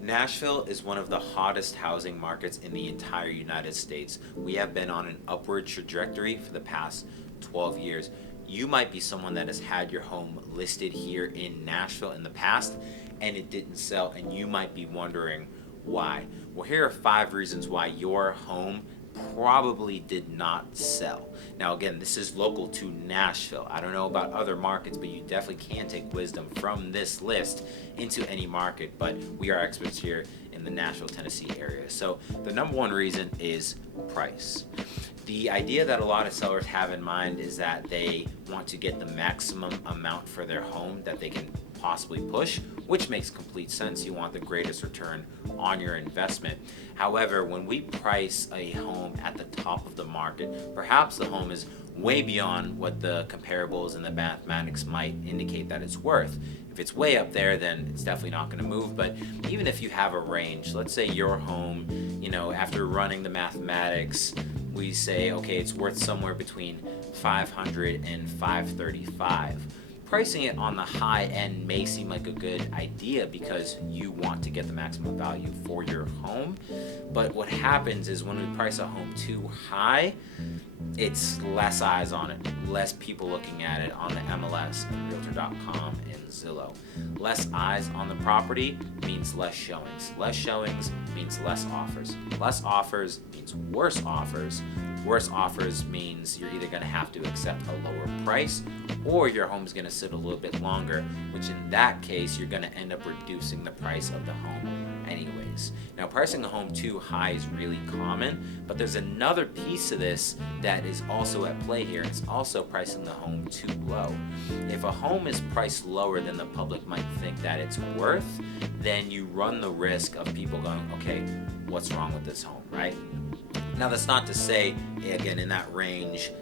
Nashville is one of the hottest housing markets in the entire United States. We have been on an upward trajectory for the past 12 years. You might be someone that has had your home listed here in Nashville in the past and it didn't sell, and you might be wondering why. Well, here are 5 reasons why your home probably did not sell. Now, again, this is local to Nashville. I don't know about other markets, but you definitely can take wisdom from this list into any market. But we are experts here in the Nashville, Tennessee area. So the number one reason is price. The idea that a lot of sellers have in mind is that they want to get the maximum amount for their home that they can possibly push, which makes complete sense. You want the greatest return on your investment. However, when we price a home at the top of the market, perhaps the home is way beyond what the comparables and the mathematics might indicate that it's worth. If it's way up there, then it's definitely not going to move. But even if you have a range, let's say your home, after running the mathematics, we say, okay, it's worth somewhere between 500 and 535. Pricing it on the high end may seem like a good idea because you want to get the maximum value for your home. But what happens is when we price a home too high, it's less eyes on it, less people looking at it on the MLS and Realtor.com and Zillow. Less eyes on the property means less showings. Less showings means less offers. Less offers means worse offers. Worse offers means you're either going to have to accept a lower price or your home's going to sit a little bit longer, which in that case, you're going to end up reducing the price of the home anyways. Now, pricing a home too high is really common, but there's another piece of this that is also at play here. It's also pricing the home too low. If a home is priced lower than the public might think that it's worth, then you run the risk of people going, okay, what's wrong with this home, right? Now, that's not to say, again, in that range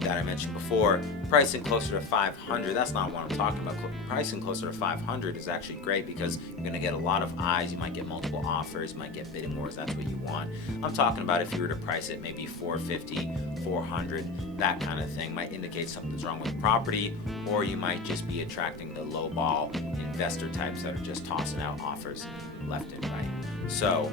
that I mentioned before, pricing closer to 500, that's not what I'm talking about. Pricing closer to 500 is actually great because you're going to get a lot of eyes. You might get multiple offers. You might get bidding wars. That's what you want. I'm talking about if you were to price it maybe 450, 400, that kind of thing might indicate something's wrong with the property, or you might just be attracting the lowball investor types that are just tossing out offers left and right. So,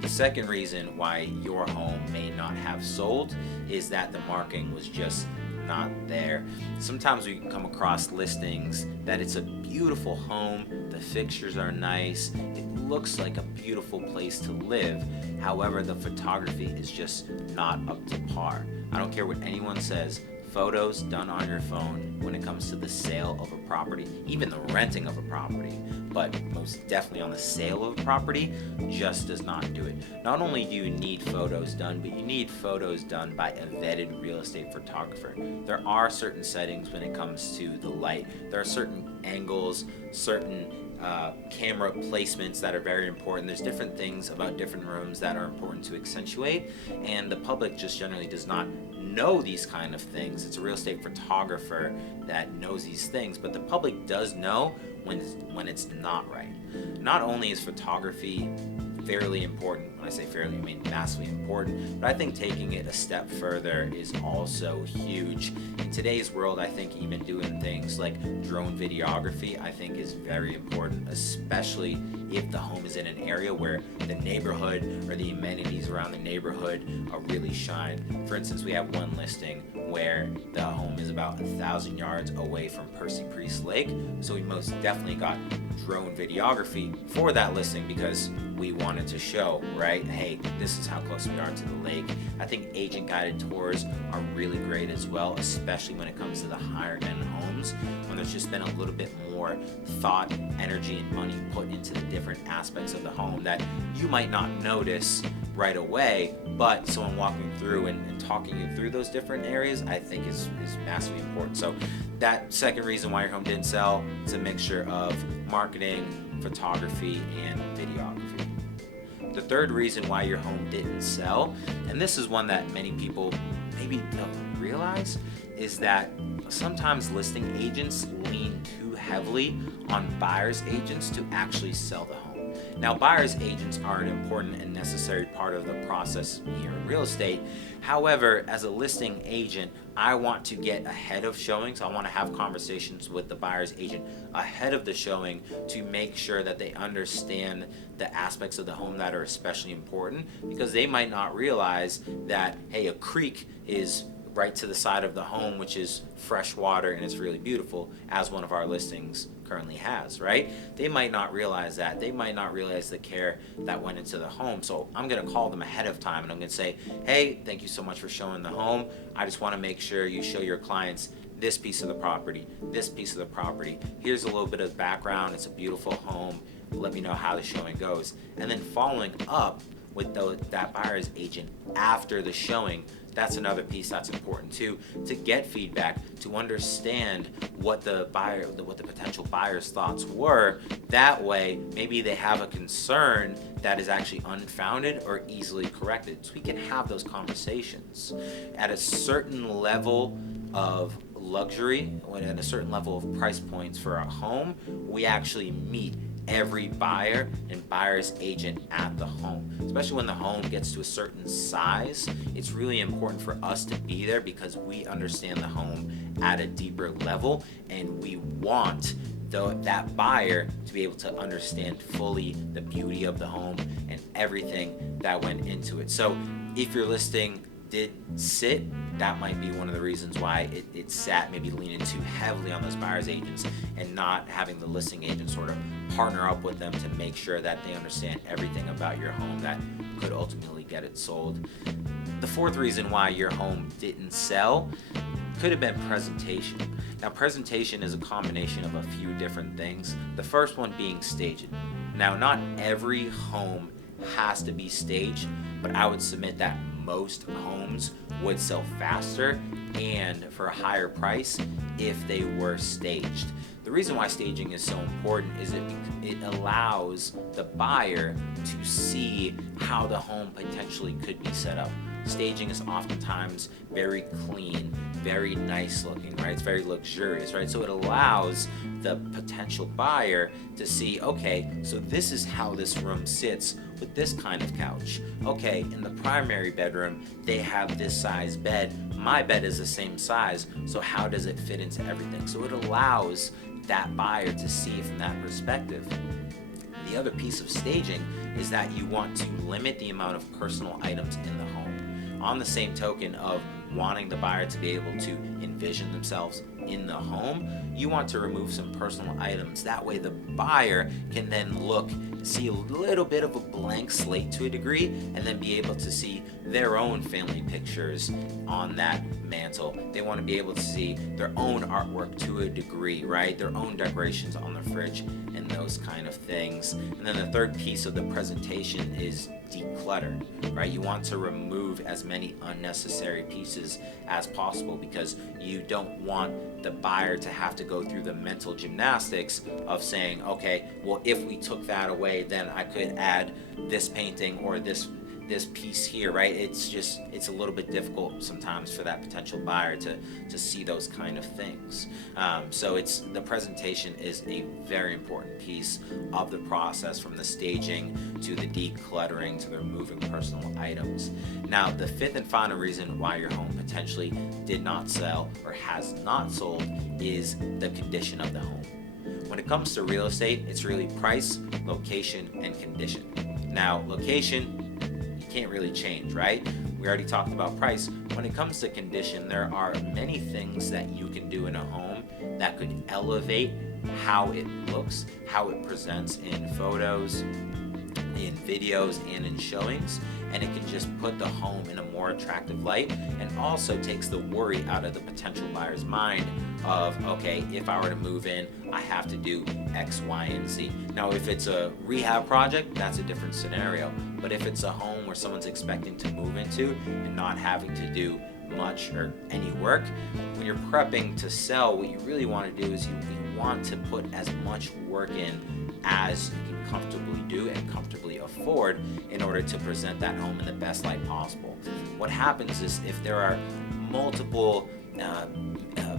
the second reason why your home may not have sold is that the marketing was just not there. Sometimes we come across listings that it's a beautiful home, the fixtures are nice, it looks like a beautiful place to live. However, the photography is just not up to par. I don't care what anyone says. Photos done on your phone when it comes to the sale of a property, even the renting of a property, but most definitely on the sale of a property, just does not do it. Not only do you need photos done, but you need photos done by a vetted real estate photographer. There are certain settings when it comes to the light. There are certain angles, certain camera placements that are very important. There's different things about different rooms that are important to accentuate, and the public just generally does not know these kind of things. It's a real estate photographer that knows these things, but the public does know when it's not right. Not only is photography fairly important, when I say fairly, I mean massively important, but I think taking it a step further is also huge. In today's world, I think even doing things like drone videography, I think is very important, especially if the home is in an area where the neighborhood or the amenities around the neighborhood are really shine. For instance, we have one listing where the home is about 1,000 yards away from Percy Priest Lake, so we most definitely got drone videography for that listing because we wanted to show, right, hey, this is how close we are to the lake. I think agent guided tours are really great as well, especially when it comes to the higher end homes, when there's just been a little bit more thought, energy, and money put into the different aspects of the home that you might not notice right away, but someone walking through and talking you through those different areas, I think is massively important. So that second reason why your home didn't sell, it's a mixture of marketing, photography, and videography. The third reason why your home didn't sell, and this is one that many people maybe don't realize, is that sometimes listing agents lean too heavily on buyer's agents to actually sell the home. Now, buyer's agents are an important and necessary part of the process here in real estate. However, as a listing agent, I want to get ahead of showings. I want to have conversations with the buyer's agent ahead of the showing to make sure that they understand the aspects of the home that are especially important, because they might not realize that, hey, a creek is right to the side of the home, which is fresh water and it's really beautiful, as one of our listings currently has, right? They might not realize that. They might not realize the care that went into the home. So I'm going to call them ahead of time and I'm going to say, hey, thank you so much for showing the home. I just want to make sure you show your clients this piece of the property, this piece of the property. Here's a little bit of background. It's a beautiful home. Let me know how the showing goes. And then following up with that buyer's agent after the showing, that's another piece that's important too, to get feedback, to understand what the potential buyer's thoughts were. That way, maybe they have a concern that is actually unfounded or easily corrected. So we can have those conversations. At a certain level of luxury, at a certain level of price points for a home, we actually meet every buyer and buyer's agent at the home. Especially when the home gets to a certain size, it's really important for us to be there because we understand the home at a deeper level, and we want that buyer to be able to understand fully the beauty of the home and everything that went into it. So if your listing did sit, that might be one of the reasons why it sat, maybe leaning too heavily on those buyer's agents and not having the listing agent sort of partner up with them to make sure that they understand everything about your home that could ultimately get it sold. The fourth reason why your home didn't sell could have been presentation. Now, presentation is a combination of a few different things. The first one being staging. Now, not every home has to be staged, but I would submit that most homes would sell faster and for a higher price if they were staged. The reason why staging is so important is it allows the buyer to see how the home potentially could be set up. Staging is oftentimes very clean, very nice looking, right? It's very luxurious, right? So it allows the potential buyer to see, okay, so this is how this room sits with this kind of couch. Okay, in the primary bedroom, they have this size bed. My bed is the same size, so how does it fit into everything? So it allows that buyer to see it from that perspective. The other piece of staging is that you want to limit the amount of personal items in the home. On the same token of wanting the buyer to be able to envision themselves in the home, you want to remove some personal items. That way the buyer can then see a little bit of a blank slate to a degree, and then be able to see their own family pictures on that mantle. They want to be able to see their own artwork to a degree, right? Their own decorations on the fridge and those kind of things. And then the third piece of the presentation is declutter, right? You want to remove as many unnecessary pieces as possible because you don't want the buyer to have to go through the mental gymnastics of saying, okay, well, if we took that away, then I could add this painting or this piece here, right? It's a little bit difficult sometimes for that potential buyer to see those kind of things. So the presentation is a very important piece of the process, from the staging to the decluttering to the removing personal items. Now, the fifth and final reason why your home potentially did not sell or has not sold is the condition of the home. When it comes to real estate, it's really price, location, and condition. Now, location, can't really change, right? We already talked about price. When it comes to condition, there are many things that you can do in a home that could elevate how it looks, how it presents in photos, in videos, and in showings, and it can just put the home in a more attractive light, and also takes the worry out of the potential buyer's mind of, okay, if I were to move in, I have to do X, Y, and Z. Now, if it's a rehab project, that's a different scenario. But if it's a home where someone's expecting to move into and not having to do much or any work, when you're prepping to sell, what you really want to do is you want to put as much work in as you can comfortably do and comfortably afford in order to present that home in the best light possible. What happens is if there are multiple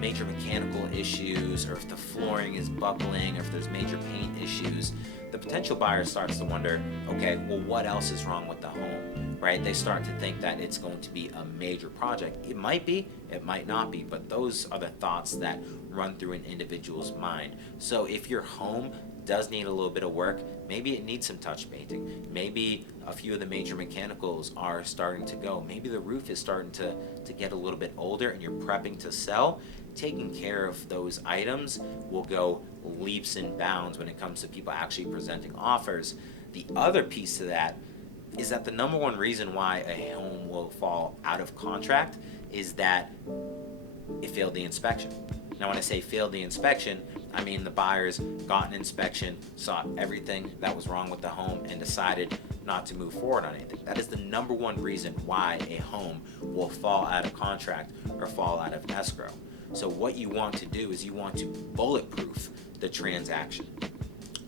major mechanical issues, or if the flooring is buckling, or if there's major paint issues, the potential buyer starts to wonder, okay, well, what else is wrong with the home, right? They start to think that it's going to be a major project. It might be, it might not be, but those are the thoughts that run through an individual's mind. So if your home does need a little bit of work, maybe it needs some touch painting, maybe a few of the major mechanicals are starting to go, maybe the roof is starting to get a little bit older and you're prepping to sell, taking care of those items will go leaps and bounds when it comes to people actually presenting offers. The other piece to that is that the number one reason why a home will fall out of contract is that it failed the inspection. Now, when I say failed the inspection, I mean the buyers got an inspection, saw everything that was wrong with the home, and decided not to move forward on anything. That is the number one reason why a home will fall out of contract or fall out of escrow. So what you want to do is you want to bulletproof the transaction.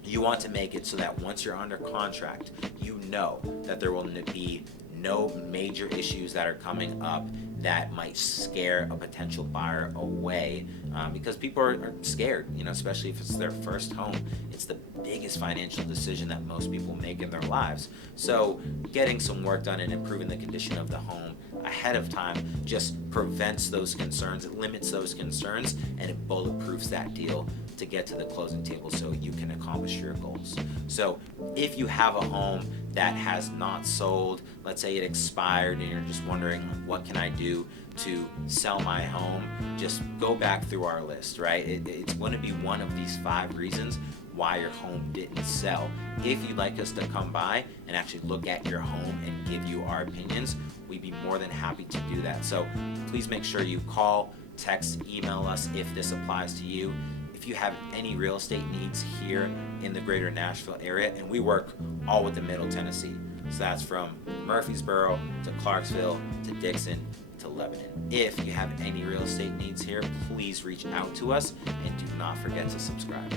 You want to make it so that once you're under contract, you know that there will be no major issues that are coming up that might scare a potential buyer away, because people are scared, especially if it's their first home. It's the biggest financial decision that most people make in their lives. So getting some work done and improving the condition of the home ahead of time just prevents those concerns, it limits those concerns, and it bulletproofs that deal to get to the closing table so you can accomplish your goals. So if you have a home that has not sold, let's say it expired and you're just wondering, what can I do to sell my home? Just go back through our list, right? It's going to be one of these 5 reasons why your home didn't sell. If you'd like us to come by and actually look at your home and give you our opinions, we'd be more than happy to do that. So please make sure you call, text, email us if this applies to you. If you have any real estate needs here in the greater Nashville area, and we work all with the Middle Tennessee. So that's from Murfreesboro to Clarksville to Dixon to Lebanon. If you have any real estate needs here, please reach out to us and do not forget to subscribe.